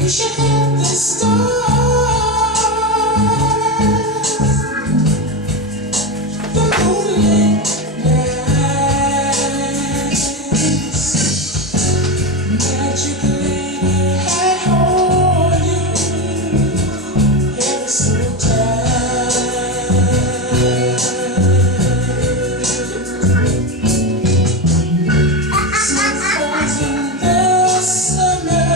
We should have the stars, the moonlit nights, magic lady had hold you ever so tight. Snowfalls in the summer.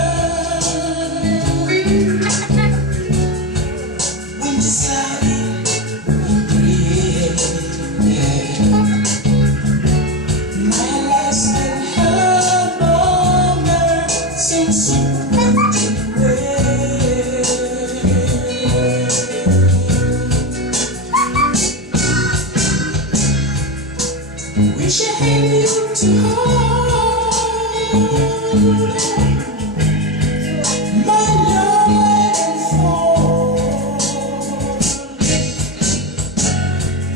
Wish I had you to hold my love and fall.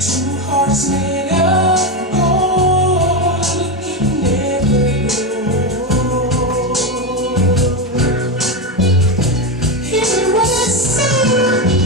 Two hearts made of gold can never grow. Hear me when I sing,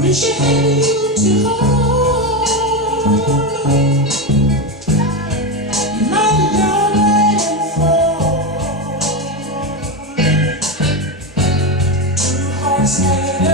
wish I had you to hold my love and fall. Two hearts made